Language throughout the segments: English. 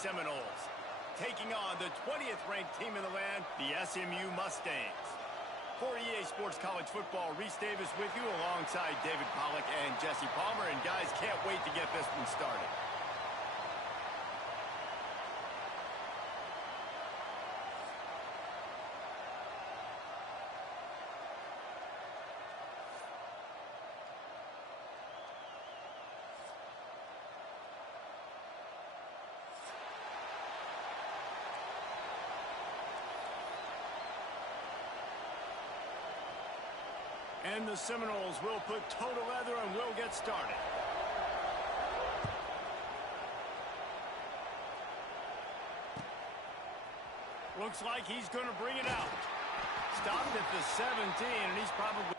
Seminoles, taking on the 20th ranked team in the land, the SMU Mustangs. For EA Sports College Football, Reese Davis with you alongside David Pollack and Jesse Palmer. And guys, can't wait to get this one started. And the Seminoles will put toe to leather and will get started. Looks like he's going to bring it out. Stopped at the 17, and he's probably...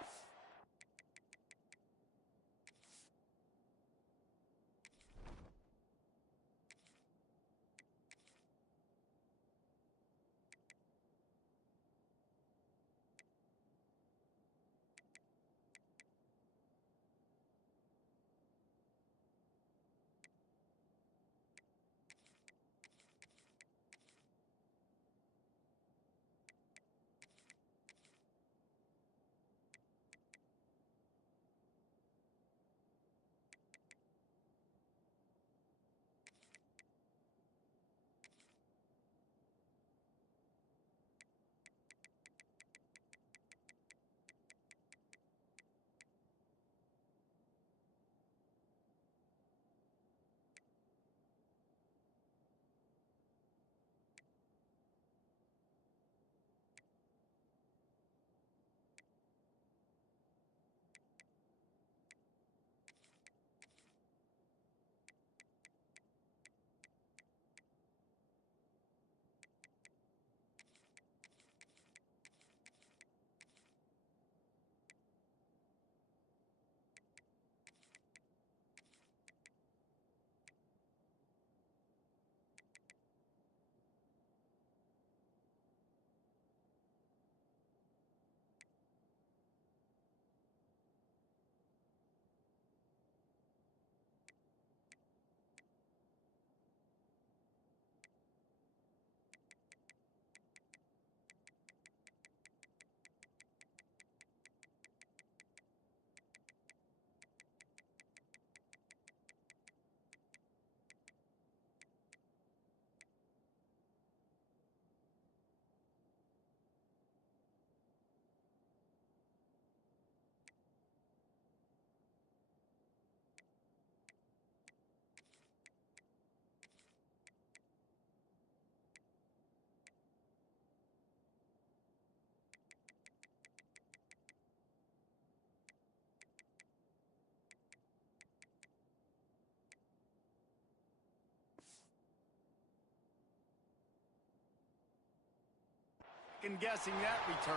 And guessing that return.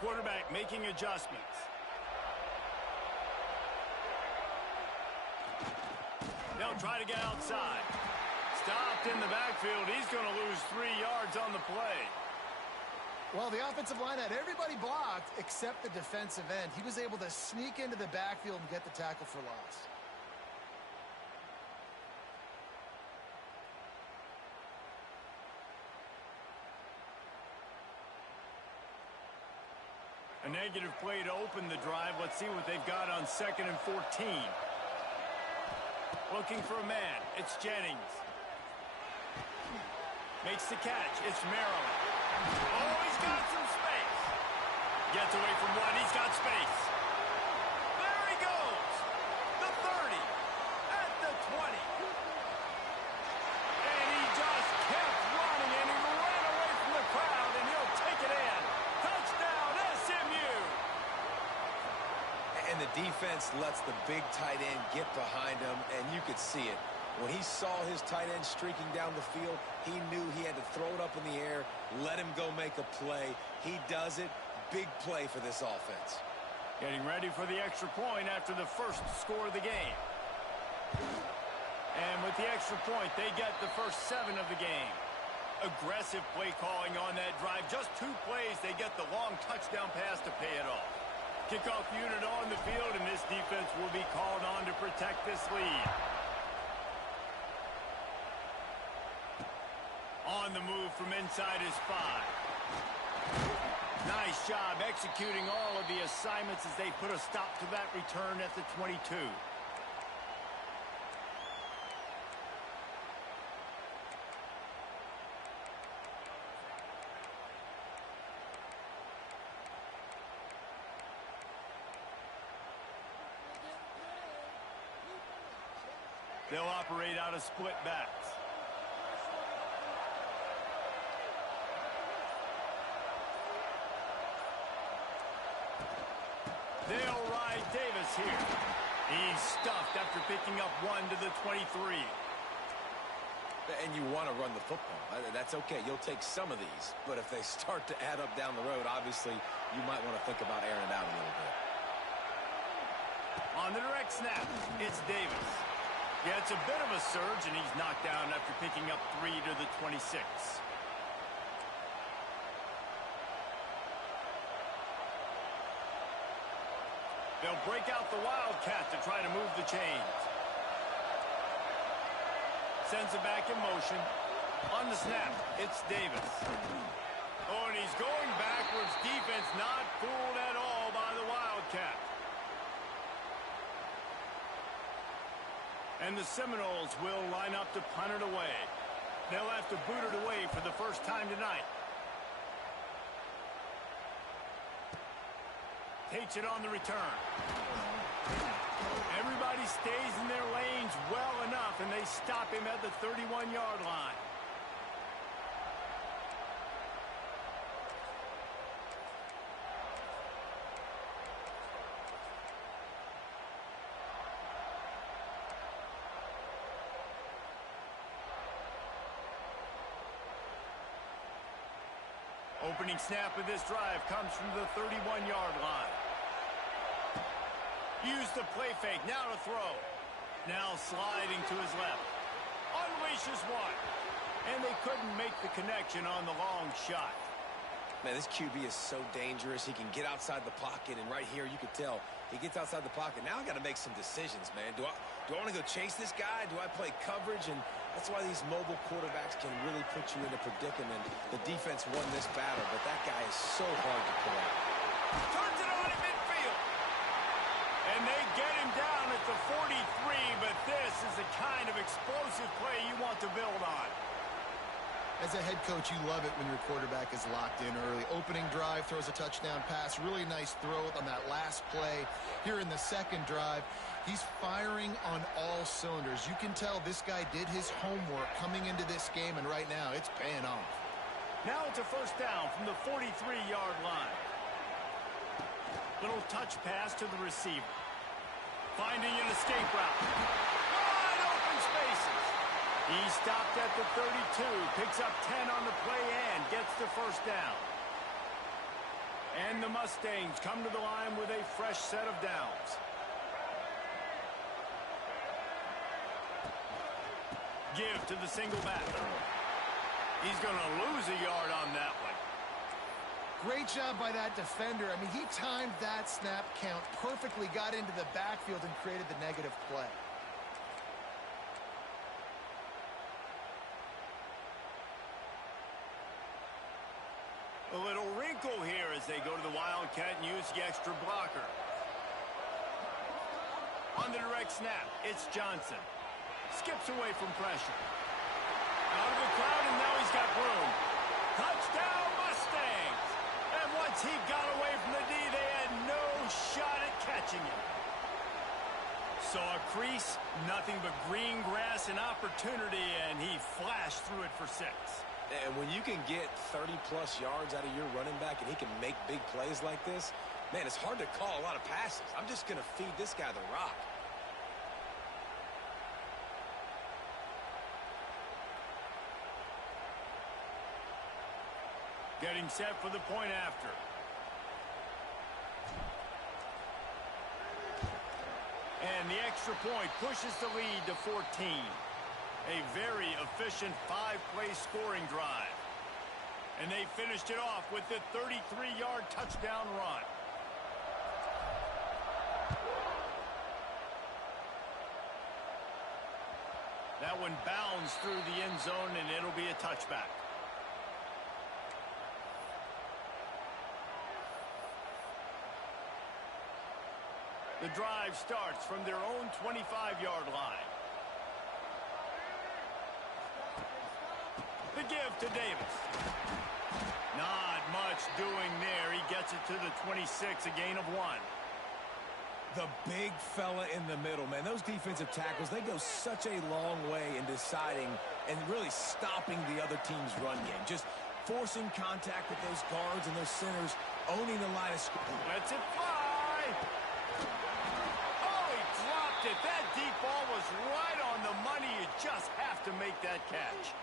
Quarterback making adjustments. They'll try to get outside. Stopped in the backfield. He's going to lose 3 yards on the play. Well, the offensive line had everybody blocked except the defensive end. He was able to sneak into the backfield and get the tackle for loss. A negative play to open the drive. Let's see what they've got on 2nd and 14. Looking for a man. It's Jennings. Makes the catch. It's Merrill. Oh, he's got some space. Gets away from one. He's got space. There he goes. The 30. At the 20. And he just kept running, and he ran away from the crowd, and he'll take it in. Touchdown, SMU. And the defense lets the big tight end get behind him, and you could see it. When he saw his tight end streaking down the field, he knew he had to throw it up in the air, let him go make a play. He does it. Big play for this offense. Getting ready for the extra point after the first score of the game. And with the extra point, they get the first 7 of the game. Aggressive play calling on that drive. Just 2 plays, they get the long touchdown pass to pay it off. Kickoff unit on the field, and this defense will be called on to protect this lead. On the move from inside his 5. Nice job executing all of the assignments as they put a stop to that return at the 22. They'll operate out of split backs. They'll ride Davis here. He's stuffed after picking up 1 to the 23. And you want to run the football. That's okay. You'll take some of these. But if they start to add up down the road, obviously, you might want to think about airing it out a little bit. On the direct snap, it's Davis. Yeah, it's a bit of a surge, and he's knocked down after picking up 3 to the 26. They'll break out the Wildcat to try to move the chains. Sends it back in motion. On the snap, it's Davis. Oh, and he's going backwards. Defense not fooled at all by the Wildcat. And the Seminoles will line up to punt it away. They'll have to boot it away for the first time tonight. Takes it on the return. Everybody stays in their lanes well enough, and they stop him at the 31-yard line. Opening snap of this drive comes from the 31-yard line. Use the play fake, now to throw. Now sliding to his left. Unleashes 1. And they couldn't make the connection on the long shot. Man, this QB is so dangerous. He can get outside the pocket, and right here you could tell he gets outside the pocket. Now I got to make some decisions, man. Do I want to go chase this guy? Do I play coverage? And that's why these mobile quarterbacks can really put you in a predicament. The defense won this battle, but that guy is so hard to pull out. Turns it on at midfield. And they get him down at the 43, but this is the kind of explosive play you want to build on. As a head coach, you love it when your quarterback is locked in early. Opening drive, throws a touchdown pass. Really nice throw on that last play. Here in the second drive, he's firing on all cylinders. You can tell this guy did his homework coming into this game, and right now it's paying off. Now it's a first down from the 43-yard line. Little touch pass to the receiver. Finding an escape route. Wide open spaces. He stopped at the 32, picks up 10 on the play and gets the first down. And the Mustangs come to the line with a fresh set of downs. Give to the single back. He's going to lose a yard on that one. Great job by that defender. I mean, he timed that snap count perfectly, got into the backfield and created the negative play. A little wrinkle here as they go to the Wildcat and use the extra blocker. On the direct snap, it's Johnson. Skips away from pressure. Out of the crowd, and now he's got room. Touchdown, Mustangs! And once he got away from the D, they had no shot at catching him. Saw a crease, nothing but green grass and opportunity, and he flashed through it for 6. And when you can get 30-plus yards out of your running back and he can make big plays like this, man, it's hard to call a lot of passes. I'm just going to feed this guy the rock. Getting set for the point after. And the extra point pushes the lead to 14. A very efficient 5-play scoring drive. And they finished it off with the 33-yard touchdown run. That one bounds through the end zone, and it'll be a touchback. The drive starts from their own 25-yard line. The give to Davis. Not much doing there. He gets it to the 26, a gain of 1. The big fella in the middle, man. Those defensive tackles, they go such a long way in deciding and really stopping the other team's run game. Just forcing contact with those guards and those centers, owning the line of scrimmage. Lets it fly. Oh, he dropped it. That deep ball was right on the money. You just have to make that catch.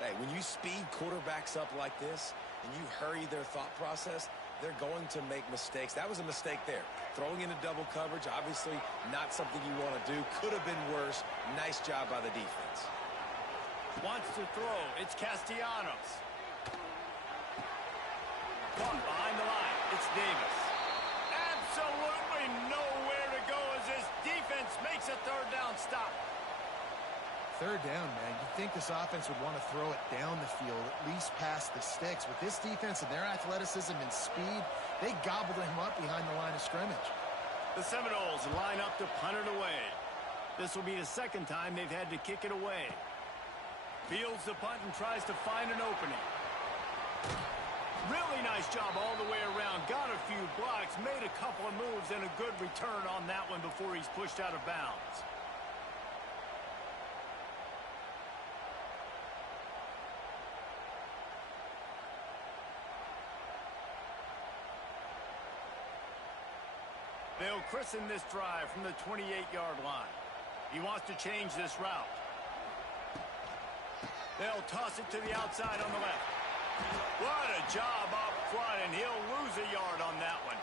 Hey, when you speed quarterbacks up like this and you hurry their thought process, they're going to make mistakes. That was a mistake there. Throwing into double coverage, obviously not something you want to do. Could have been worse. Nice job by the defense. Wants to throw. It's Castellanos. Caught behind the line. It's Davis. Absolutely nowhere to go as this defense makes a third down stop. Third down, man. You'd think this offense would want to throw it down the field, at least past the sticks. With this defense and their athleticism and speed, they gobbled him up behind the line of scrimmage. The Seminoles line up to punt it away. This will be the second time they've had to kick it away. Fields the punt and tries to find an opening. Really nice job all the way around. Got a few blocks, made a couple of moves, and a good return on that one before he's pushed out of bounds. They'll christen this drive from the 28-yard line. He wants to change this route. They'll toss it to the outside on the left. What a job up front, and he'll lose a yard on that one.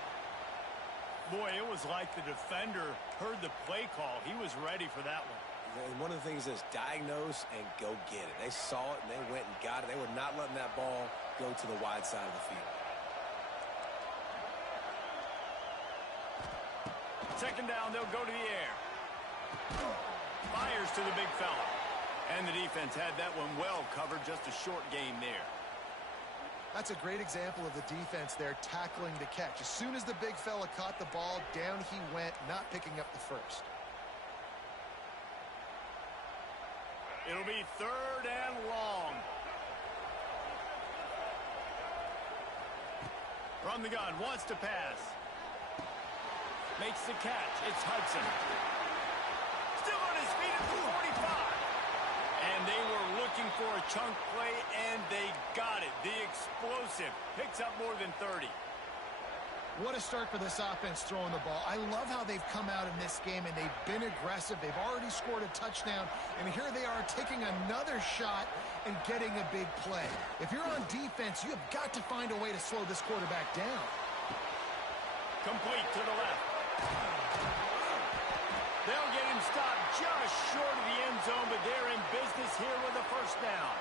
Boy, it was like the defender heard the play call. He was ready for that one. And one of the things is diagnose and go get it. They saw it, and they went and got it. They were not letting that ball go to the wide side of the field. Second down, they'll go to the air. Fires to the big fella. And the defense had that one well covered, just a short gain there. That's a great example of the defense there tackling the catch. As soon as the big fella caught the ball, down he went, not picking up the first. It'll be third and long. From the gun, wants to pass. Makes the catch. It's Hudson. Still on his feet at the 45. And they were looking for a chunk play, and they got it. The explosive picks up more than 30. What a start for this offense throwing the ball. I love how they've come out in this game, and they've been aggressive. They've already scored a touchdown, and here they are taking another shot and getting a big play. If you're on defense, you have got to find a way to slow this quarterback down. Complete to the left. They'll get him stopped just short of the end zone, but they're in business here with a first down.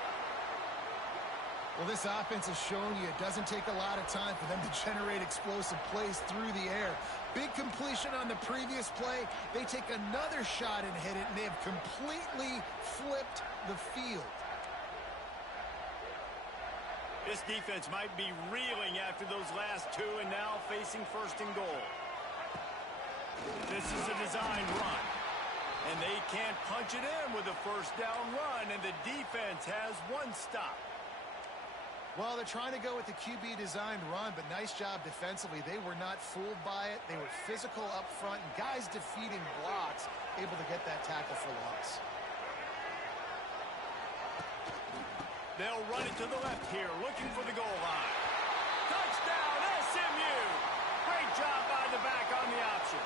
Well, this offense has shown you it doesn't take a lot of time for them to generate explosive plays through the air. Big completion on the previous play. They take another shot and hit it, and they have completely flipped the field. This defense might be reeling after those last two and now facing first and goal. This is a design run, and they can't punch it in with a first down run, and the defense has one stop. Well, they're trying to go with the QB designed run, but nice job defensively. They were not fooled by it. They were physical up front, and guys defeating blocks, able to get that tackle for loss. They'll run it to the left here, looking for the goal line. Touchdown, SMU! Great job by the back on the option.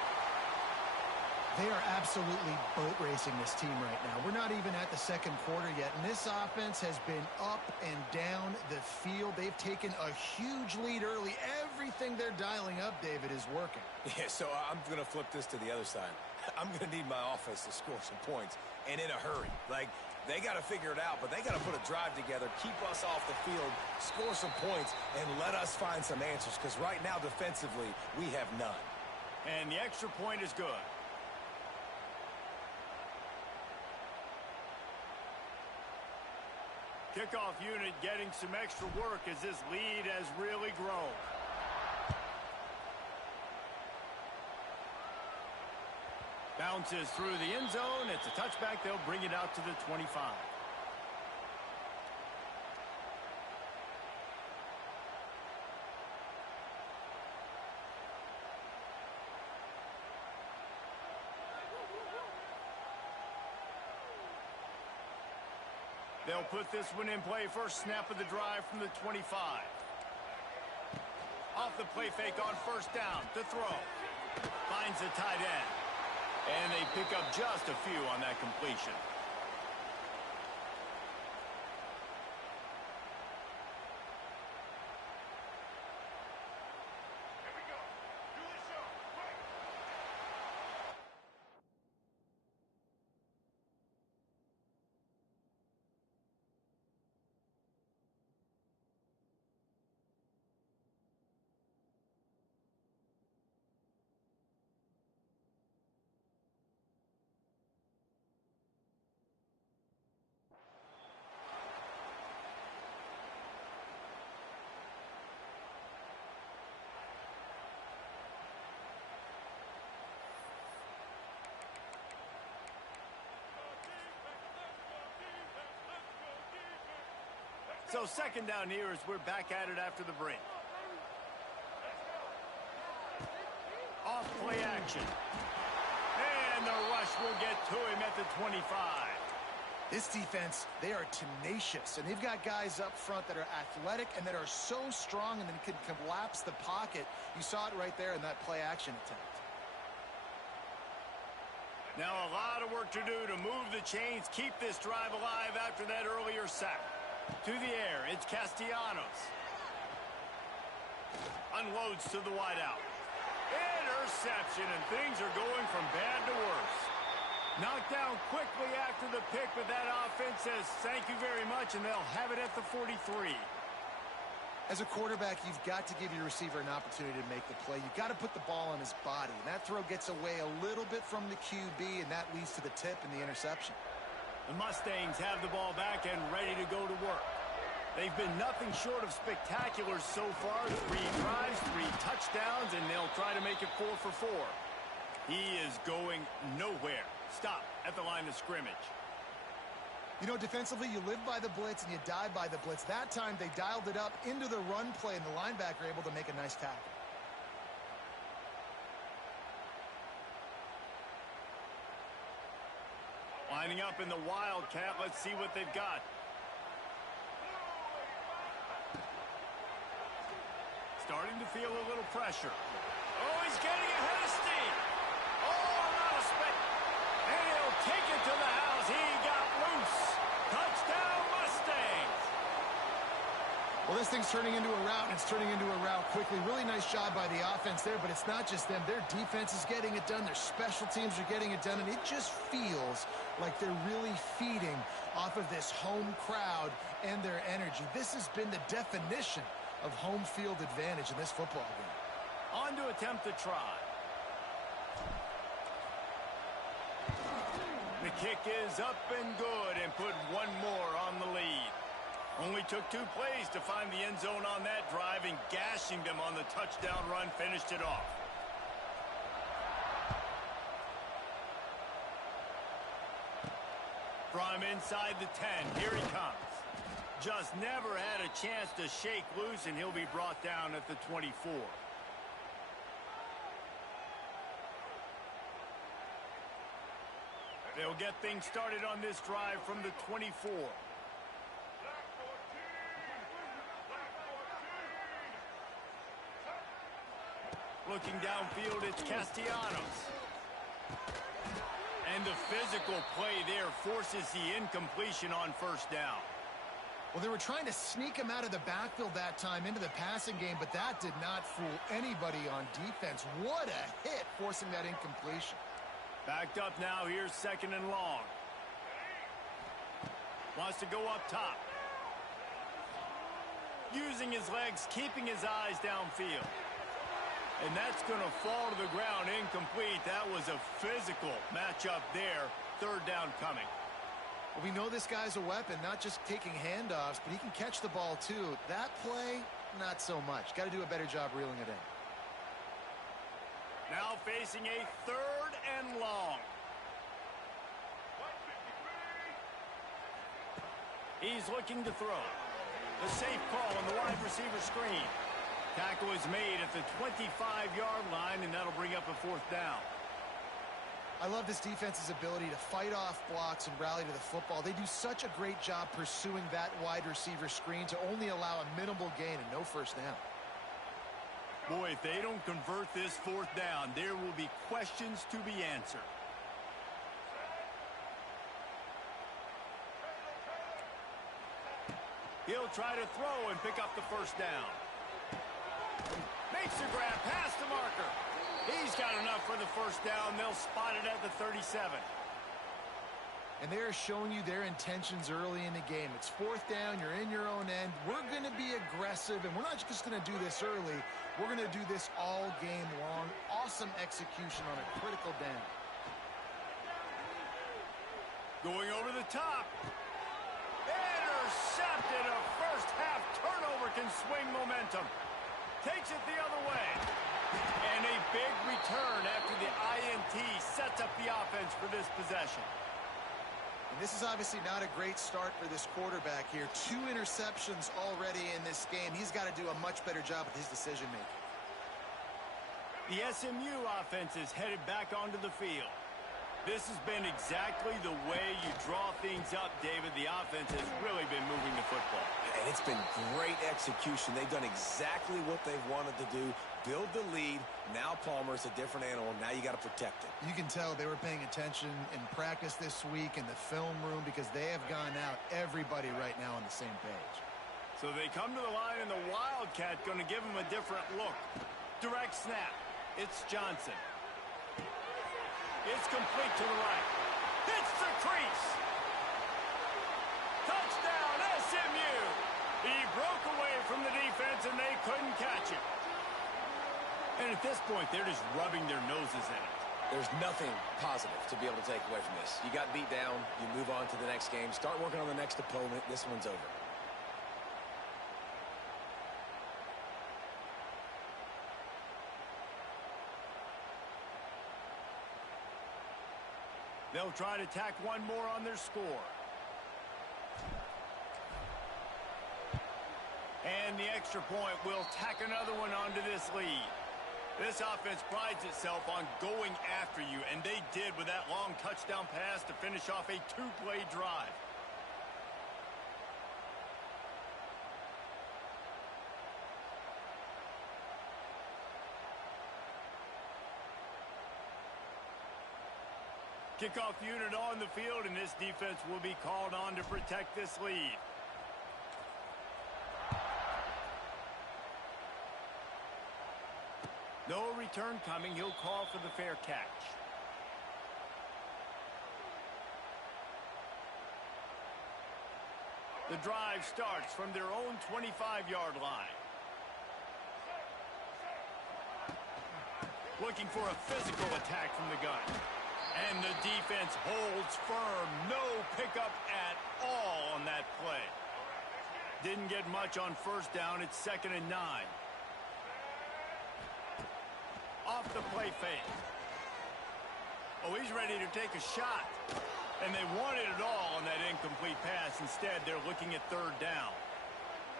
They are absolutely boat racing this team right now. We're not even at the second quarter yet, and this offense has been up and down the field. They've taken a huge lead early. Everything they're dialing up, David, is working. Yeah, so I'm going to flip this to the other side. I'm going to need my offense to score some points, and in a hurry. Like, They got to figure it out, but they got to put a drive together, keep us off the field, score some points, and let us find some answers, because right now, defensively, we have none. And the extra point is good. Kickoff unit getting some extra work as this lead has really grown. Bounces through the end zone. It's a touchback. They'll bring it out to the 25. They'll put this one in play. First snap of the drive from the 25. Off the play fake on first down to throw. Finds the tight end. And they pick up just a few on that completion. Here we go. Do the show. Quick. So second down here as we're back at it after the break. Off play action. And the rush will get to him at the 25. This defense, they are tenacious, and they've got guys up front that are athletic and that are so strong and then can collapse the pocket. You saw it right there in that play action attempt. Now a lot of work to do to move the chains, keep this drive alive after that earlier sack. To the air, it's Castellanos. Unloads to the wideout. Interception, and things are going from bad to worse. Knocked down quickly after the pick, but that offense says thank you very much, and they'll have it at the 43. As a quarterback, you've got to give your receiver an opportunity to make the play. You've got to put the ball on his body, and that throw gets away a little bit from the QB, and that leads to the tip and the interception. The Mustangs have the ball back and ready to go to work. They've been nothing short of spectacular so far. 3 drives, 3 touchdowns, and they'll try to make it 4 for 4. He is going nowhere. Stop at the line of scrimmage. You know, defensively, you live by the blitz and you die by the blitz. That time, they dialed it up into the run play, and the linebacker able to make a nice tackle. Lining up in the Wildcat. Let's see what they've got. Starting to feel a little pressure. Oh, he's getting ahead of steam. Oh, a lot of spec. And he'll take it to the house. He got loose. Touchdown, Mustangs. Well, this thing's turning into a rout, and it's turning into a rout quickly. Really nice job by the offense there, but it's not just them. Their defense is getting it done. Their special teams are getting it done, and it just feels like they're really feeding off of this home crowd and their energy. This has been the definition of home field advantage in this football game. On to attempt the try. The kick is up and good, and put one more on the lead. Only took 2 plays to find the end zone on that drive, and gashing them on the touchdown run finished it off. From inside the 10, here he comes. Just never had a chance to shake loose, and he'll be brought down at the 24. They'll get things started on this drive from the 24. Looking downfield, it's Castellanos. And the physical play there forces the incompletion on first down. Well, they were trying to sneak him out of the backfield that time into the passing game, but that did not fool anybody on defense. What a hit, forcing that incompletion. Backed up now, here's second and long. Wants to go up top. Using his legs, keeping his eyes downfield. And that's going to fall to the ground incomplete. That was a physical matchup there. Third down coming. Well, we know this guy's a weapon, not just taking handoffs, but he can catch the ball too. That play, not so much. Got to do a better job reeling it in. Now facing a third and long. He's looking to throw. The safe call on the wide receiver screen. Tackle is made at the 25-yard line, and that'll bring up a fourth down. I love this defense's ability to fight off blocks and rally to the football. They do such a great job pursuing that wide receiver screen to only allow a minimal gain and no first down. Boy, if they don't convert this fourth down, there will be questions to be answered. He'll try to throw and pick up the first down. Makes the grab past the marker. He's got enough for the first down. They'll spot it at the 37. And they're showing you their intentions early in the game. It's fourth down. You're in your own end. We're going to be aggressive, and we're not just going to do this early. We're going to do this all game long. Awesome execution on a critical down. Going over the top. Intercepted. A first half turnover can swing momentum. Takes it the other way. And a big return after the INT sets up the offense for this possession. And this is obviously not a great start for this quarterback here. 2 interceptions already in this game. He's got to do a much better job with his decision-making. The SMU offense is headed back onto the field. This has been exactly the way you draw things up, David. The offense has really been moving the football. And it's been great execution. They've done exactly what they've wanted to do. Build the lead. Now Palmer's a different animal. Now you got to protect it. You can tell they were paying attention in practice this week in the film room because they have gone out, everybody right now on the same page. So they come to the line, and the Wildcat going to give them a different look. Direct snap. It's Johnson. It's complete to the right. Hits the crease. Touchdown, SMU. He broke away from the defense, and they couldn't catch it. And at this point, they're just rubbing their noses in it. There's nothing positive to be able to take away from this. You got beat down. You move on to the next game. Start working on the next opponent. This one's over. They'll try to tack one more on their score. And the extra point will tack another one onto this lead. This offense prides itself on going after you, and they did with that long touchdown pass to finish off a 2-play drive. Kickoff unit on the field, and this defense will be called on to protect this lead. No return coming. He'll call for the fair catch. The drive starts from their own 25-yard line. Looking for a physical attack from the gun. And the defense holds firm. No pickup at all on that play. Didn't get much on first down. It's 2nd and 9. Off the play fake. Oh, he's ready to take a shot. And they wanted it all on that incomplete pass. Instead, they're looking at 3rd down.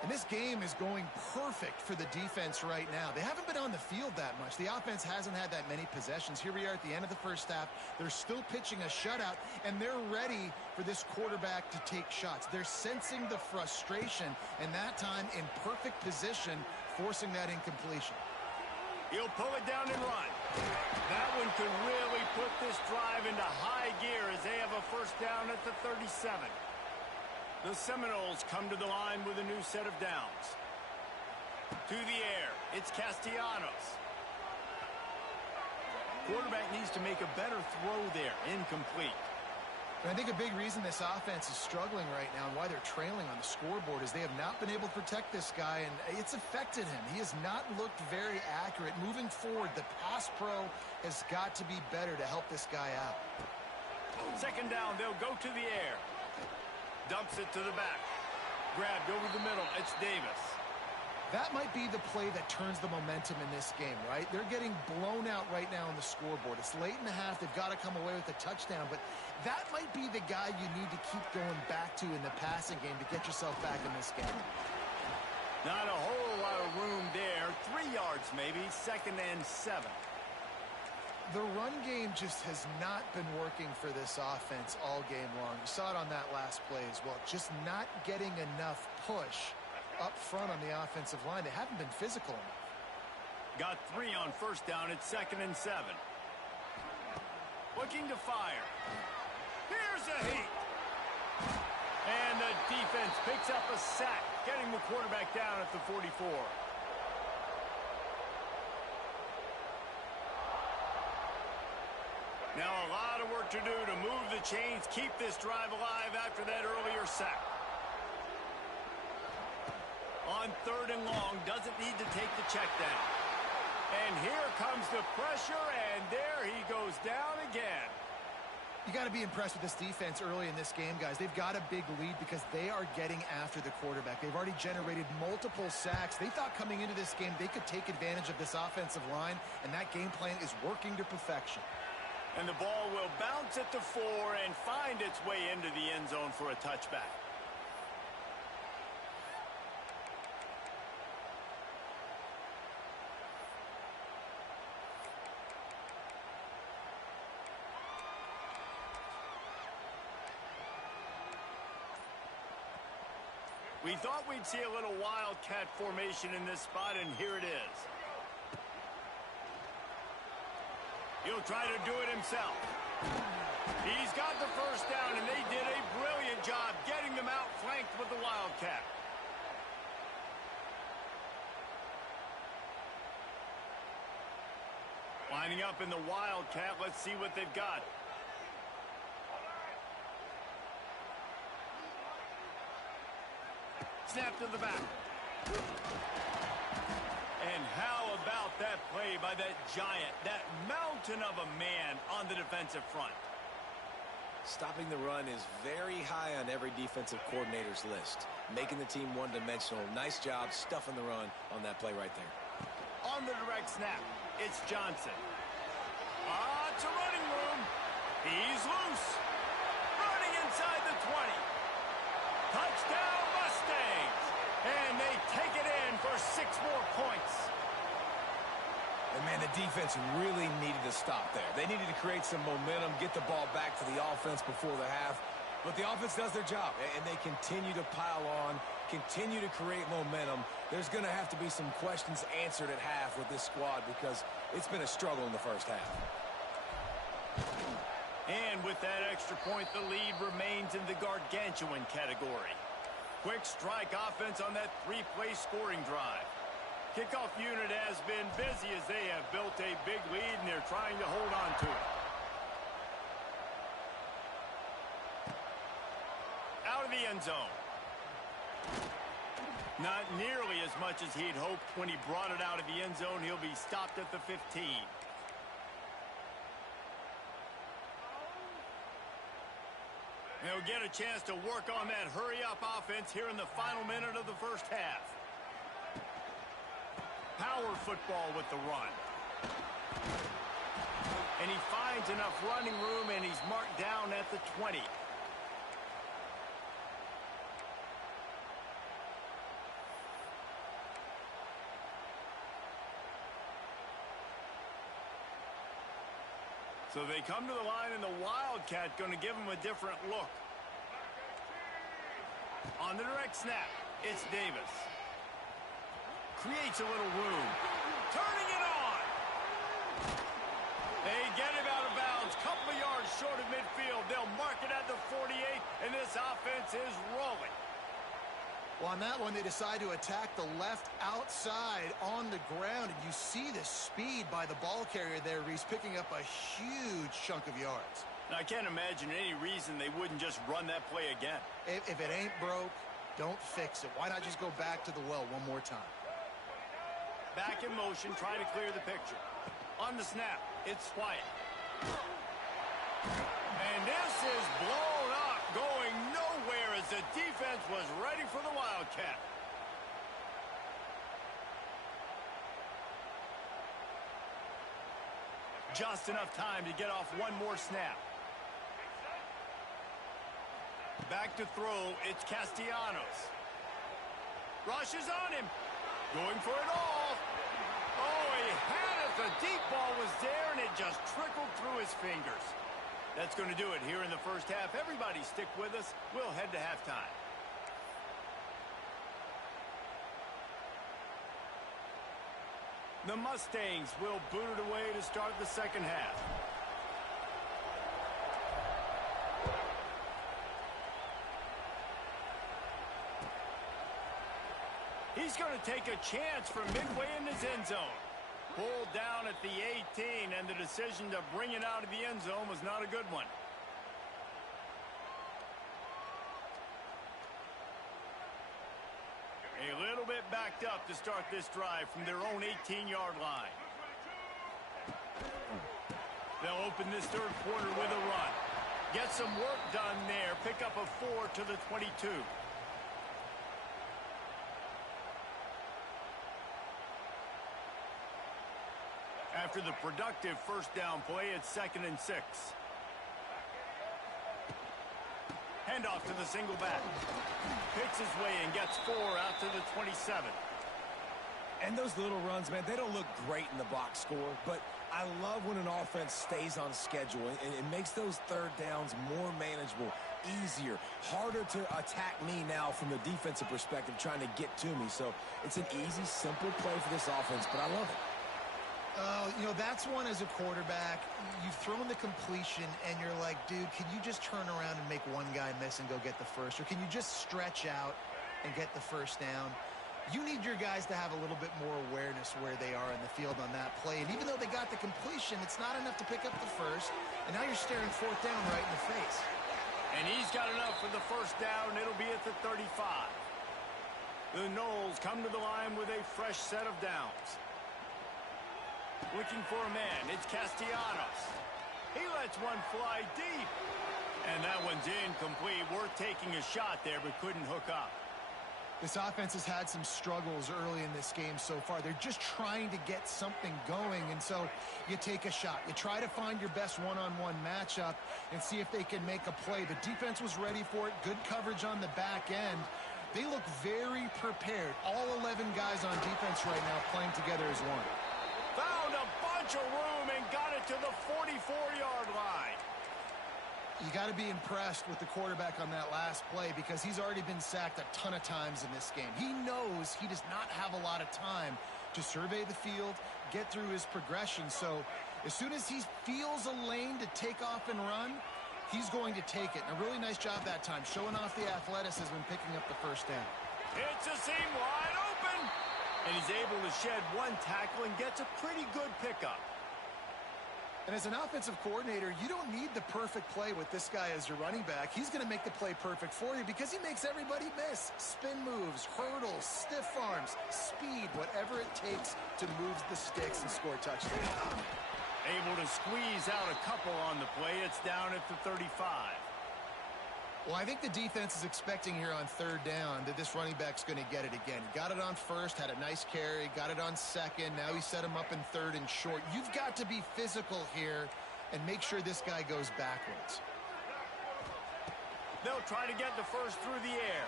And this game is going perfect for the defense right now. They haven't been on the field that much. The offense hasn't had that many possessions. Here we are at the end of the first half. They're still pitching a shutout, and they're ready for this quarterback to take shots. They're sensing the frustration, and that time in perfect position, forcing that incompletion. He'll pull it down and run. That one could really put this drive into high gear as they have a first down at the 37. The Seminoles come to the line with a new set of downs. To the air, it's Castellanos. Quarterback needs to make a better throw there, incomplete. And I think a big reason this offense is struggling right now and why they're trailing on the scoreboard is they have not been able to protect this guy, and it's affected him. He has not looked very accurate. Moving forward, the pass pro has got to be better to help this guy out. Second down, they'll go to the air. Dumps it to the back. Grabbed over the middle. It's Davis. That might be the play that turns the momentum in this game, right? They're getting blown out right now on the scoreboard. It's late in the half. They've got to come away with a touchdown, but that might be the guy you need to keep going back to in the passing game to get yourself back in this game. Not a whole lot of room there. 3 yards maybe. 2nd and 7. The run game just has not been working for this offense all game long. You saw it on that last play as well. Just not getting enough push up front on the offensive line. They haven't been physical enough. Got 3 on first down. It's 2nd and 7. Looking to fire. Here's a heat. And the defense picks up a sack, getting the quarterback down at the 44. Now a lot of work to do to move the chains, keep this drive alive after that earlier sack. On 3rd and long, doesn't need to take the check down. And here comes the pressure, and there he goes down again. You got to be impressed with this defense early in this game, guys. They've got a big lead because they are getting after the quarterback. They've already generated multiple sacks. They thought coming into this game they could take advantage of this offensive line, and that game plan is working to perfection. And the ball will bounce at the 4 and find its way into the end zone for a touchback. We thought we'd see a little wildcat formation in this spot, and here it is. He'll try to do it himself. He's got the first down, and they did a brilliant job getting them outflanked with the wildcat. Lining up in the wildcat, let's see what they've got. Snap to the back. And how about that play by that giant, that mountain of a man on the defensive front? Stopping the run is very high on every defensive coordinator's list. Making the team one-dimensional. Nice job stuffing the run on that play right there. On the direct snap, it's Johnson. It's a running room. He's loose. Running inside the 20. Touchdown Mustangs. And they take it in for 6 more points. And, man, the defense really needed to stop there. They needed to create some momentum, get the ball back to the offense before the half. But the offense does their job, and they continue to pile on, continue to create momentum. There's going to have to be some questions answered at half with this squad because it's been a struggle in the first half. And with that extra point, the lead remains in the gargantuan category. Quick strike offense on that 3-play scoring drive. Kickoff unit has been busy as they have built a big lead, and they're trying to hold on to it. Out of the end zone. Not nearly as much as he'd hoped when he brought it out of the end zone. He'll be stopped at the 15. They'll get a chance to work on that hurry-up offense here in the final minute of the first half. Power football with the run. And he finds enough running room, and he's marked down at the 20. So they come to the line, and the Wildcat going to give him a different look. On the direct snap, it's Davis. Creates a little room. Turning it on. They get him out of bounds. Couple of yards short of midfield. They'll mark it at the 48, and this offense is rolling. Well, on that one, they decide to attack the left outside on the ground, and you see the speed by the ball carrier there. He's picking up a huge chunk of yards. I can't imagine any reason they wouldn't just run that play again. If it ain't broke, don't fix it. Why not just go back to the well one more time? Back in motion, try to clear the picture. On the snap, it's Wyatt. And this is blown up, going nowhere as the defense was ready for the Wildcat. Just enough time to get off one more snap. Back to throw, it's Castellanos. Rushes on him. Going for it all. Oh, he had it. The deep ball was there, and it just trickled through his fingers. That's going to do it here in the first half. Everybody stick with us. We'll head to halftime. The Mustangs will boot it away to start the second half. He's going to take a chance from midway in his end zone. Pulled down at the 18, and the decision to bring it out of the end zone was not a good one. A little bit backed up to start this drive from their own 18-yard line. They'll open this third quarter with a run. Get some work done there. Pick up a 4 to the 22. After the productive first down play, it's 2nd and 6. Handoff to the single back. Picks his way and gets 4 out to the 27. And those little runs, man, they don't look great in the box score, but I love when an offense stays on schedule, and it makes those third downs more manageable, easier, harder to attack me now from the defensive perspective trying to get to me. So it's an easy, simple play for this offense, but I love it. You know, that's one as a quarterback. You've thrown the completion, and you're like, dude, can you just turn around and make one guy miss and go get the first? Or can you just stretch out and get the first down? You need your guys to have a little bit more awareness where they are in the field on that play. And even though they got the completion, it's not enough to pick up the first. And now you're staring 4th down right in the face. And he's got enough for the first down. It'll be at the 35. The Noles come to the line with a fresh set of downs. Looking for a man, it's Castellanos. He lets one fly deep. And that one's incomplete. Worth taking a shot there, but couldn't hook up. This offense has had some struggles early in this game so far. They're just trying to get something going, and so you take a shot. You try to find your best one-on-one matchup and see if they can make a play. The defense was ready for it. Good coverage on the back end. They look very prepared. All 11 guys on defense right now playing together as one. Found a bunch of room and got it to the 44-yard line. You got to be impressed with the quarterback on that last play because he's already been sacked a ton of times in this game. He knows he does not have a lot of time to survey the field, get through his progression. So as soon as he feels a lane to take off and run, he's going to take it. And a really nice job that time, showing off the athleticism and picking up the first down. It's a seam wide open. And he's able to shed one tackle and gets a pretty good pickup. And as an offensive coordinator, you don't need the perfect play with this guy as your running back. He's going to make the play perfect for you because he makes everybody miss. Spin moves, hurdles, stiff arms, speed, whatever it takes to move the sticks and score touchdowns. Able to squeeze out a couple on the play. It's down at the 35. Well, I think the defense is expecting here on 3rd down that this running back's going to get it again. He got it on 1st, had a nice carry, got it on 2nd. Now he set him up in 3rd and short. You've got to be physical here and make sure this guy goes backwards. They'll try to get the first through the air.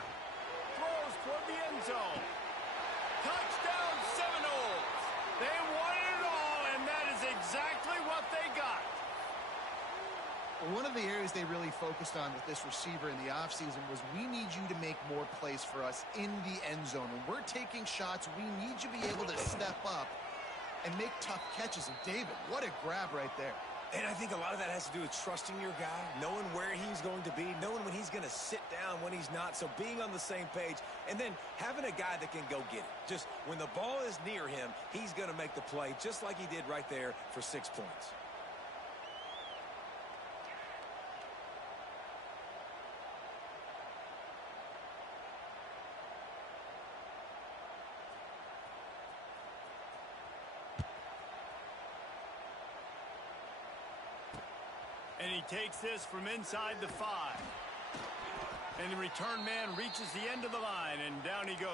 Throws toward the end zone. Touchdown Seminoles. They wanted it all, and that is exactly what they got. One of the areas they really focused on with this receiver in the offseason was we need you to make more plays for us in the end zone. When we're taking shots, we need you to be able to step up and make tough catches. And David, what a grab right there. And I think a lot of that has to do with trusting your guy, knowing where he's going to be, knowing when he's going to sit down, when he's not. So being on the same page, and then having a guy that can go get it. Just when the ball is near him, he's going to make the play just like he did right there for 6 points. And he takes this from inside the 5. And the return man reaches the end of the line, and down he goes.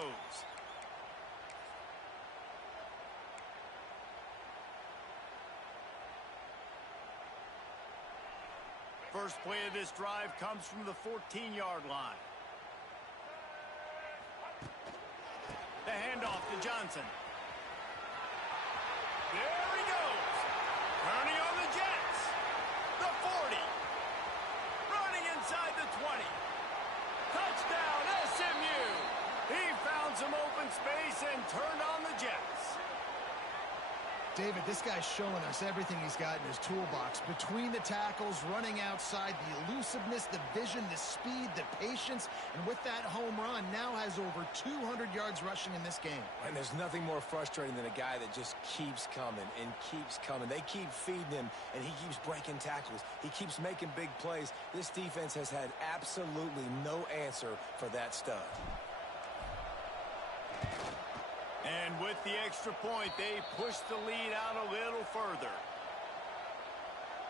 First play of this drive comes from the 14-yard line. The handoff to Johnson. There he goes. Turning on the Jets. The 40. Running inside the 20. Touchdown, SMU. He found some open space and turned on the Jets. David, this guy's showing us everything he's got in his toolbox. Between the tackles, running outside, the elusiveness, the vision, the speed, the patience, and with that home run, now has over 200 yards rushing in this game. And there's nothing more frustrating than a guy that just keeps coming and keeps coming. They keep feeding him, and he keeps breaking tackles. He keeps making big plays. This defense has had absolutely no answer for that stud. And with the extra point, they push the lead out a little further.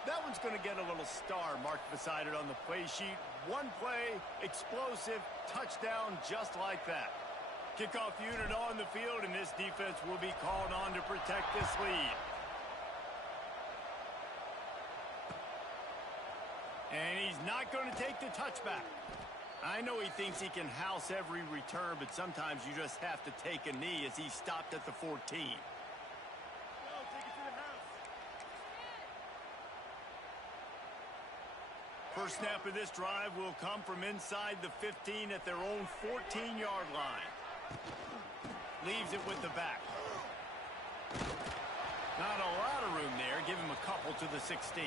That one's going to get a little star marked beside it on the play sheet. One play, explosive, touchdown just like that. Kickoff unit on the field, and this defense will be called on to protect this lead. And he's not going to take the touchback. I know he thinks he can house every return, but sometimes you just have to take a knee as he stopped at the 14. First snap of this drive will come from inside the 15 at their own 14-yard line. Leaves it with the back. Not a lot of room there. Give him a couple to the 16.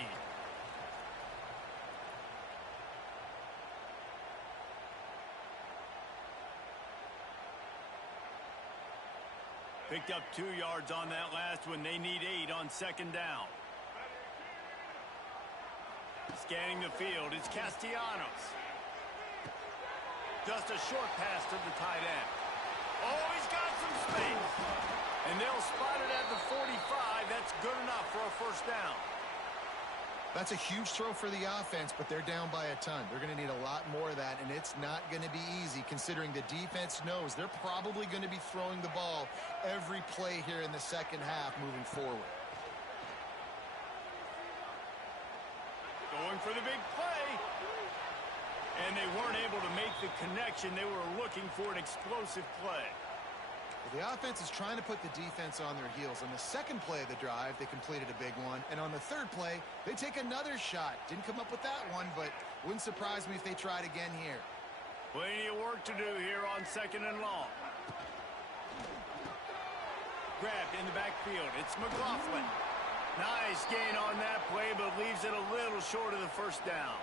Picked up 2 yards on that last one. They need 8 on second down. Scanning the field is Castellanos. Just a short pass to the tight end. Oh, he's got some space. And they'll spot it at the 45. That's good enough for a first down. That's a huge throw for the offense, but they're down by a ton. They're going to need a lot more of that, and it's not going to be easy considering the defense knows they're probably going to be throwing the ball every play here in the second half moving forward. Going for the big play. And they weren't able to make the connection. They were looking for an explosive play. Well, the offense is trying to put the defense on their heels. On the second play of the drive, they completed a big one. And on the third play, they take another shot. Didn't come up with that one, but wouldn't surprise me if they tried again here. Plenty of work to do here on second and long. Grabbed in the backfield. It's McLaughlin. Nice gain on that play, but leaves it a little short of the first down.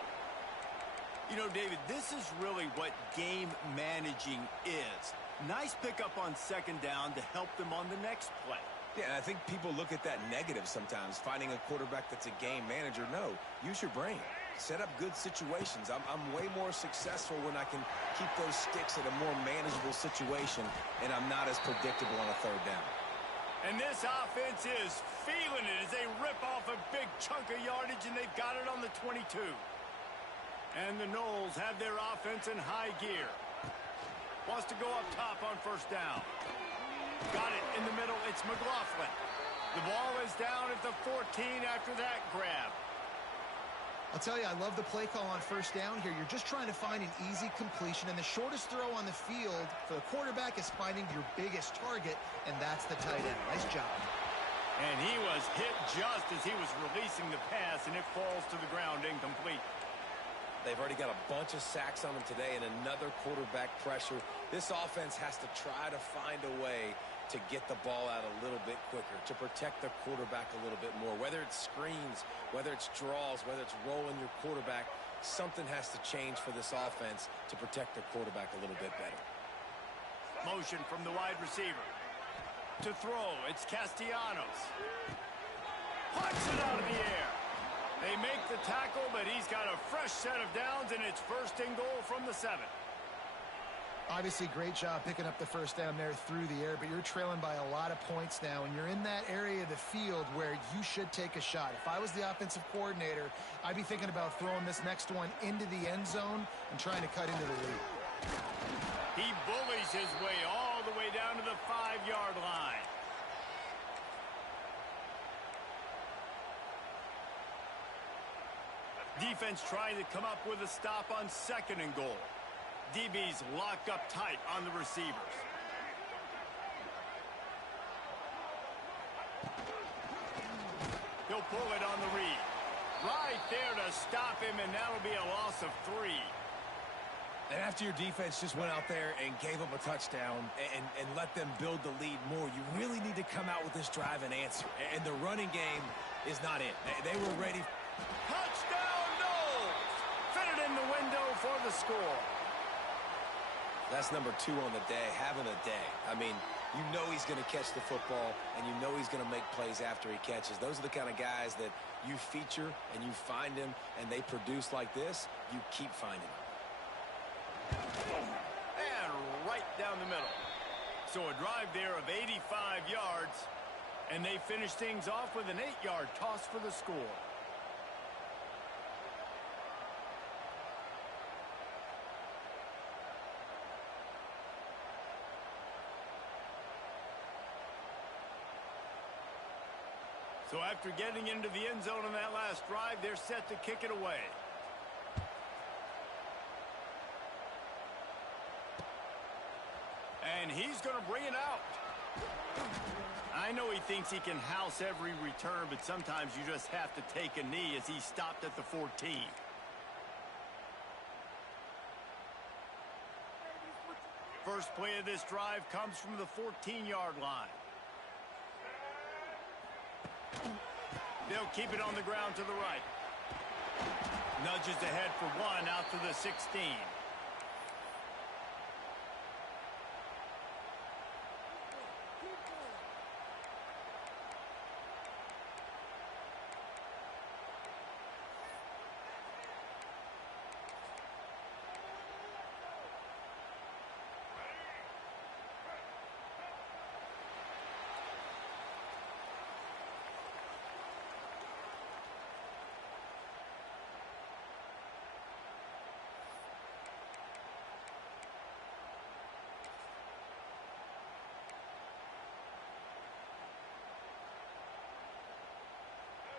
You know, David, this is really what game managing is. Nice pickup on second down to help them on the next play. Yeah, and I think people look at that negative sometimes, finding a quarterback that's a game manager. No, use your brain. Set up good situations. I'm way more successful when I can keep those sticks at a more manageable situation, and I'm not as predictable on a third down. And this offense is feeling it as they rip off a big chunk of yardage, and they've got it on the 22. And the Noles have their offense in high gear. Wants to go up top on first down. Got it in the middle. It's McLaughlin. The ball is down at the 14 after that grab. I'll tell you, I love the play call on first down here. You're just trying to find an easy completion, and the shortest throw on the field for the quarterback is finding your biggest target, and that's the tight end. Nice job. And he was hit just as he was releasing the pass, and it falls to the ground incomplete. They've already got a bunch of sacks on them today and another quarterback pressure. This offense has to try to find a way to get the ball out a little bit quicker, to protect the quarterback a little bit more. Whether it's screens, whether it's draws, whether it's rolling your quarterback, something has to change for this offense to protect the quarterback a little bit better. Motion from the wide receiver. To throw, it's Castellanos. Pucks it out of the air. They make the tackle, but he's got a fresh set of downs, and it's first and goal from the 7. Obviously, great job picking up the first down there through the air, but you're trailing by a lot of points now, and you're in that area of the field where you should take a shot. If I was the offensive coordinator, I'd be thinking about throwing this next one into the end zone and trying to cut into the lead. He bullies his way all the way down to the 5-yard line. Defense trying to come up with a stop on 2nd and goal. DB's locked up tight on the receivers. He'll pull it on the read. Right there to stop him, and that'll be a loss of 3. And after your defense just went out there and gave up a touchdown and let them build the lead more, you really need to come out with this drive and answer. And the running game is not it. They were ready. Touchdown, Knowles! Fit it in the window for the score. That's number 2 on the day, having a day. I mean, you know he's going to catch the football, and you know he's going to make plays after he catches. Those are the kind of guys that you feature and you find him, and they produce like this, you keep finding them. And right down the middle. So a drive there of 85 yards, and they finish things off with an 8-yard toss for the score. So after getting into the end zone on that last drive, they're set to kick it away. And he's going to bring it out. I know he thinks he can house every return, but sometimes you just have to take a knee as he stopped at the 14. First play of this drive comes from the 14-yard line. They'll keep it on the ground to the right. Nudges ahead for 1 out to the 16.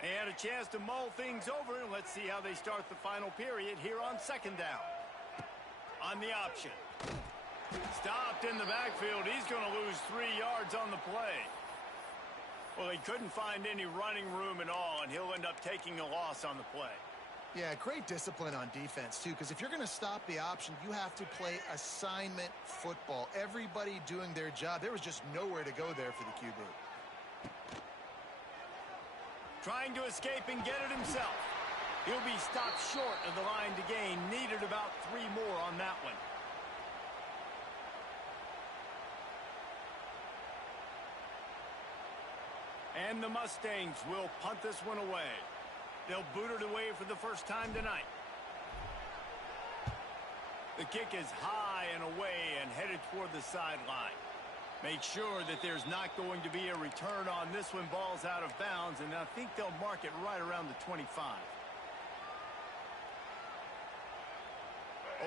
They had a chance to mull things over, and let's see how they start the final period here on 2nd down. On the option. Stopped in the backfield. He's going to lose 3 yards on the play. Well, he couldn't find any running room at all, and he'll end up taking a loss on the play. Yeah, great discipline on defense, too, because if you're going to stop the option, you have to play assignment football. Everybody doing their job. There was just nowhere to go there for the QB. Trying to escape and get it himself. He'll be stopped short of the line to gain. Needed about 3 more on that one. And the Mustangs will punt this one away. They'll boot it away for the first time tonight. The kick is high and away and headed toward the sideline. Make sure that there's not going to be a return on this one. Ball's out of bounds, and I think they'll mark it right around the 25.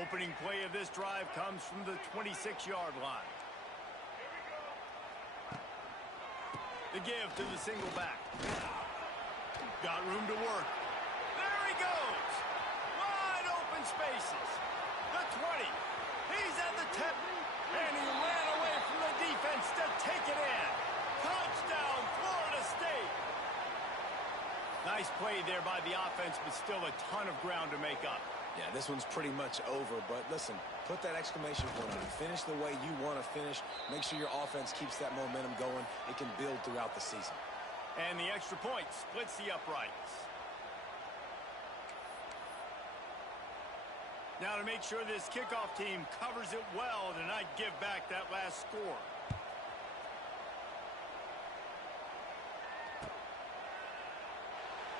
Opening play of this drive comes from the 26-yard line. The give to the single back. Got room to work. There he goes. Wide open spaces. The 20. He's at the 10. And he ran away from the defense to take it in. Touchdown, Florida State. Nice play there by the offense, but still a ton of ground to make up. Yeah, this one's pretty much over, but listen, put that exclamation point on it. Finish the way you want to finish. Make sure your offense keeps that momentum going. It can build throughout the season. And the extra point splits the uprights. Now to make sure this kickoff team covers it well tonight, give back that last score.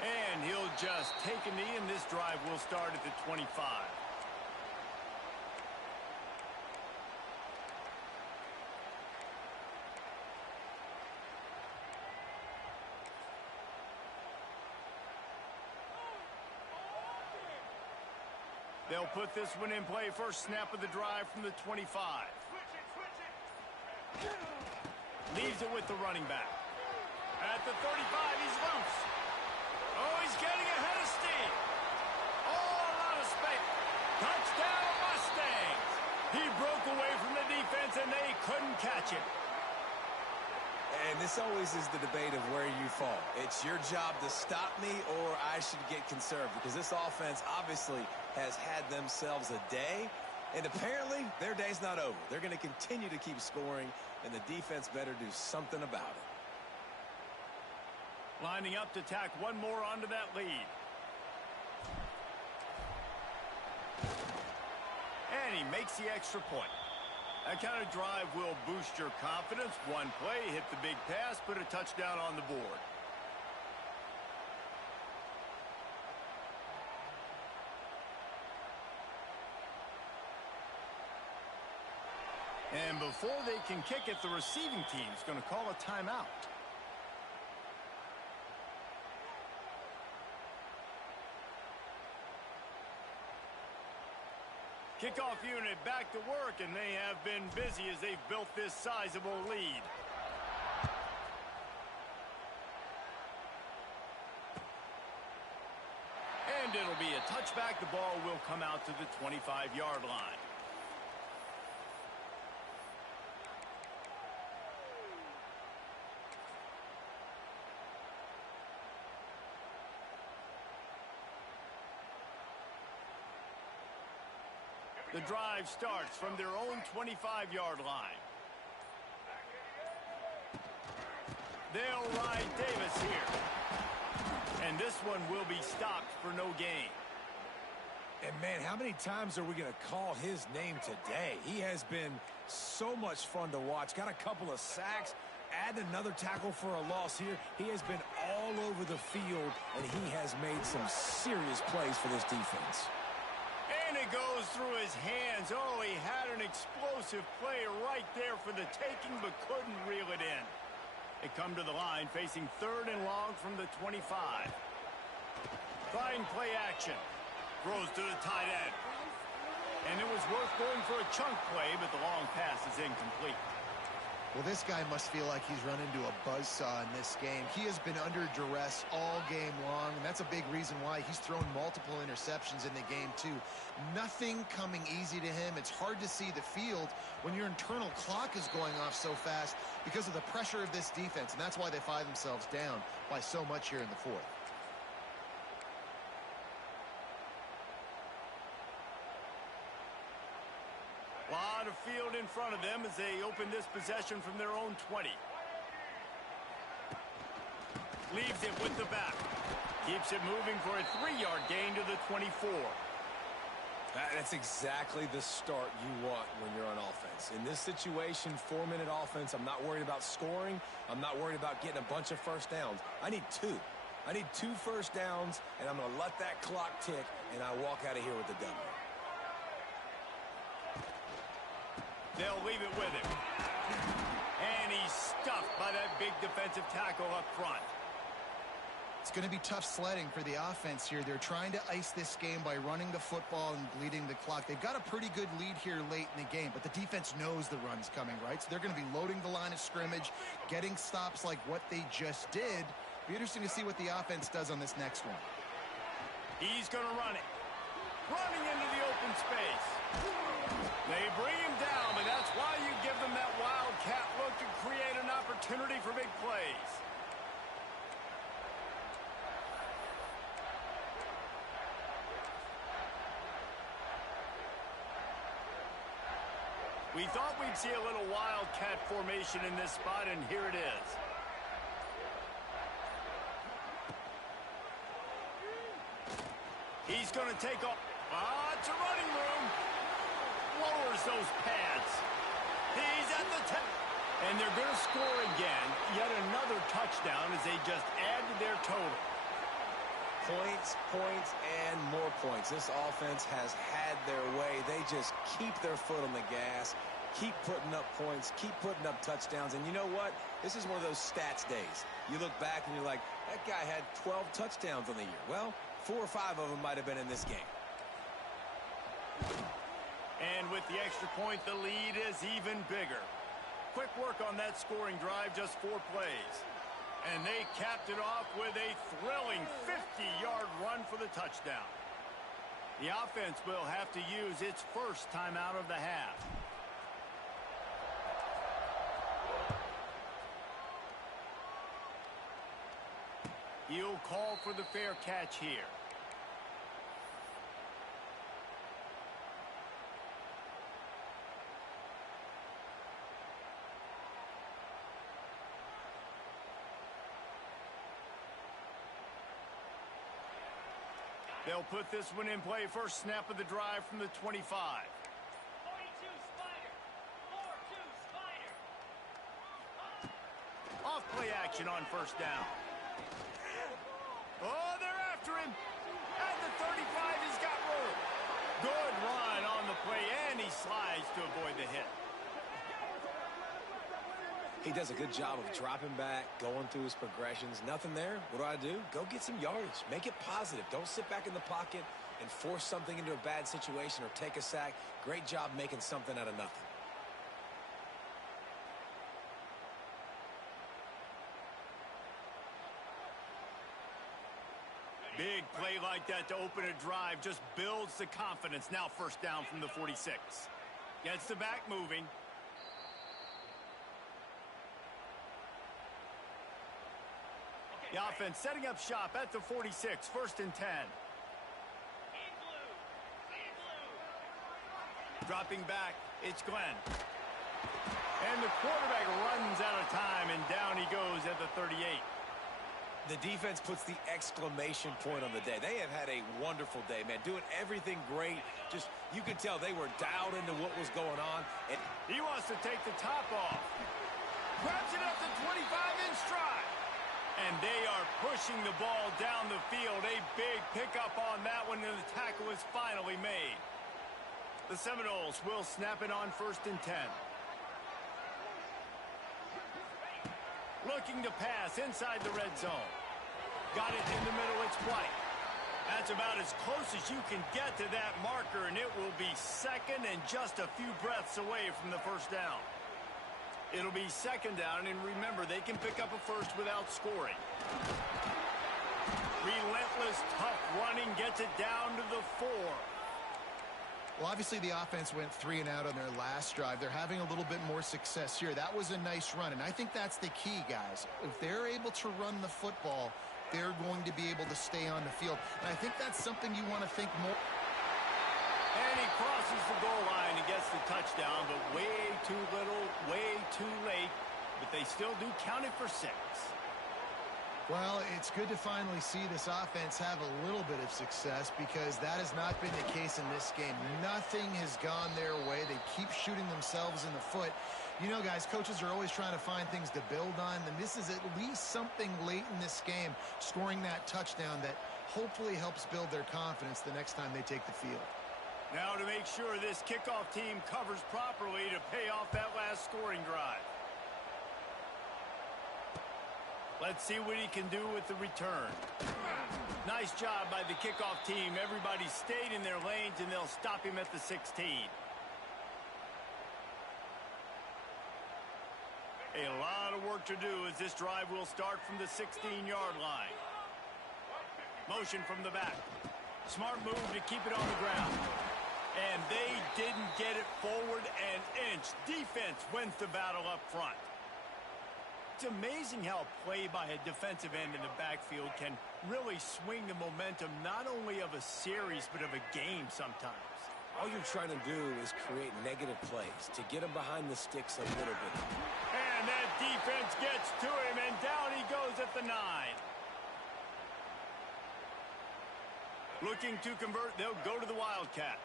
And he'll just take a knee, and this drive will start at the 25. They'll put this one in play. First snap of the drive from the 25. Leaves it with the running back. At the 35, he's loose. Oh, he's getting ahead of steam. Oh, a lot of space. Touchdown, Mustangs. He broke away from the defense, and they couldn't catch him. And this always is the debate of where you fall. It's your job to stop me, or I should get conserved, because this offense obviously has had themselves a day, and apparently their day's not over. They're going to continue to keep scoring, and the defense better do something about it. Lining up to tack one more onto that lead. And he makes the extra point. That kind of drive will boost your confidence. One play, hit the big pass, put a touchdown on the board. And before they can kick it, the receiving team is going to call a timeout. Kickoff unit back to work, and they have been busy as they've built this sizable lead. And it'll be a touchback. The ball will come out to the 25-yard line. The drive starts from their own 25-yard line. They'll ride Davis here. And this one will be stopped for no gain. And, man, how many times are we going to call his name today? He has been so much fun to watch. Got a couple of sacks. Add another tackle for a loss here. He has been all over the field, and he has made some serious plays for this defense. And it goes through his hands. Oh, he had an explosive play right there for the taking, but couldn't reel it in. They come to the line facing 3rd and long from the 25. Trying play action. Throws to the tight end. And it was worth going for a chunk play, but the long pass is incomplete. Well, this guy must feel like he's run into a buzzsaw in this game. He has been under duress all game long, and that's a big reason why he's thrown multiple interceptions in the game, too. Nothing coming easy to him. It's hard to see the field when your internal clock is going off so fast because of the pressure of this defense, and that's why they find themselves down by so much here in the 4th. Lot of field in front of them as they open this possession from their own 20. Leaves it with the back. Keeps it moving for a 3-yard gain to the 24. That's exactly the start you want when you're on offense. In this situation, 4-minute offense, I'm not worried about scoring. I'm not worried about getting a bunch of first downs. I need 2. I need 2 first downs, and I'm going to let that clock tick, and I walk out of here with the W. They'll leave it with him. And he's stuffed by that big defensive tackle up front. It's going to be tough sledding for the offense here. They're trying to ice this game by running the football and bleeding the clock. They've got a pretty good lead here late in the game, but the defense knows the run's coming, right? So they're going to be loading the line of scrimmage, getting stops like what they just did. Be interesting to see what the offense does on this next one. He's going to run it. Running into the open space. They bring him down, but that's why you give them that wildcat look to create an opportunity for big plays. We thought we'd see a little wildcat formation in this spot, and here it is. He's going to take off. It's a running room. Lowers those pads. He's at the 10. And they're going to score again. Yet another touchdown as they just add to their total. Points, points, and more points. This offense has had their way. They just keep their foot on the gas, keep putting up points, keep putting up touchdowns. And you know what? This is one of those stats days. You look back and you're like, that guy had 12 touchdowns on the year. Well, 4 or 5 of them might have been in this game. And with the extra point, the lead is even bigger. Quick work on that scoring drive, just 4 plays. And they capped it off with a thrilling 50-yard run for the touchdown. The offense will have to use its first timeout of the half. He'll call for the fair catch here. They'll put this one in play. First snap of the drive from the 25. 42 Spider. 4-2 Spider. Off play action on first down. Oh, they're after him. At the 35, he's got room. Good run on the play, and he slides to avoid the hit. He does a good job of dropping back, going through his progressions. Nothing there. What do? Go get some yardage. Make it positive. Don't sit back in the pocket and force something into a bad situation or take a sack. Great job making something out of nothing. Big play like that to open a drive just builds the confidence. Now first down from the 46. Gets the back moving. The offense setting up shop at the 46, first and 10. Dropping back, it's Glenn. And the quarterback runs out of time, and down he goes at the 38. The defense puts the exclamation point on the day. They have had a wonderful day, man. Doing everything great. Just, you can tell they were dialed into what was going on. And he wants to take the top off. Grabs it up to 25 in stride. And they are pushing the ball down the field. A big pickup on that one, and the tackle is finally made. The Seminoles will snap it on first and 10. Looking to pass inside the red zone. Got it in the middle, it's White. That's about as close as you can get to that marker, and it will be second and just a few breaths away from the first down. It'll be second down, and remember, they can pick up a first without scoring. Relentless, tough running gets it down to the 4. Well, obviously the offense went 3 and out on their last drive. They're having a little bit more success here. That was a nice run, and I think that's the key, guys. If they're able to run the football, they're going to be able to stay on the field. And I think that's something you want to think more. And he crosses the goal line and gets the touchdown, but way too little, way too late. But they still do count it for 6. Well, it's good to finally see this offense have a little bit of success because that has not been the case in this game. Nothing has gone their way. They keep shooting themselves in the foot. You know, guys, coaches are always trying to find things to build on, and this is at least something late in this game, scoring that touchdown that hopefully helps build their confidence the next time they take the field. Now to make sure this kickoff team covers properly to pay off that last scoring drive. Let's see what he can do with the return. Nice job by the kickoff team. Everybody stayed in their lanes, and they'll stop him at the 16. A lot of work to do as this drive will start from the 16-yard line. Motion from the back. Smart move to keep it on the ground. And they didn't get it forward an inch. Defense wins the battle up front. It's amazing how a play by a defensive end in the backfield can really swing the momentum not only of a series but of a game sometimes. all you're trying to do is create negative plays to get them behind the sticks a little bit. And that defense gets to him, and down he goes at the 9. Looking to convert, they'll go to the Wildcat.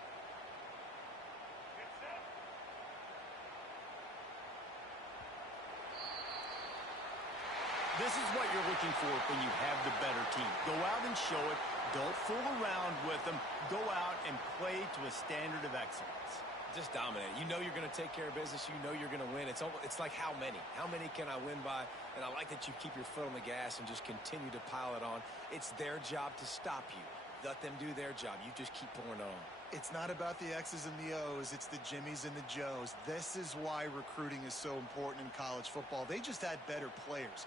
This is what you're looking for when you have the better team. Go out and show it. Don't fool around with them. Go out and play to a standard of excellence. Just dominate. You know you're going to take care of business. You know you're going to win. It's like how many? How many can I win by? And I like that you keep your foot on the gas and just continue to pile it on. It's their job to stop you. Let them do their job. You just keep pouring on. It's not about the X's and the O's. It's the Jimmies and the Joes. This is why recruiting is so important in college football. They just had better players.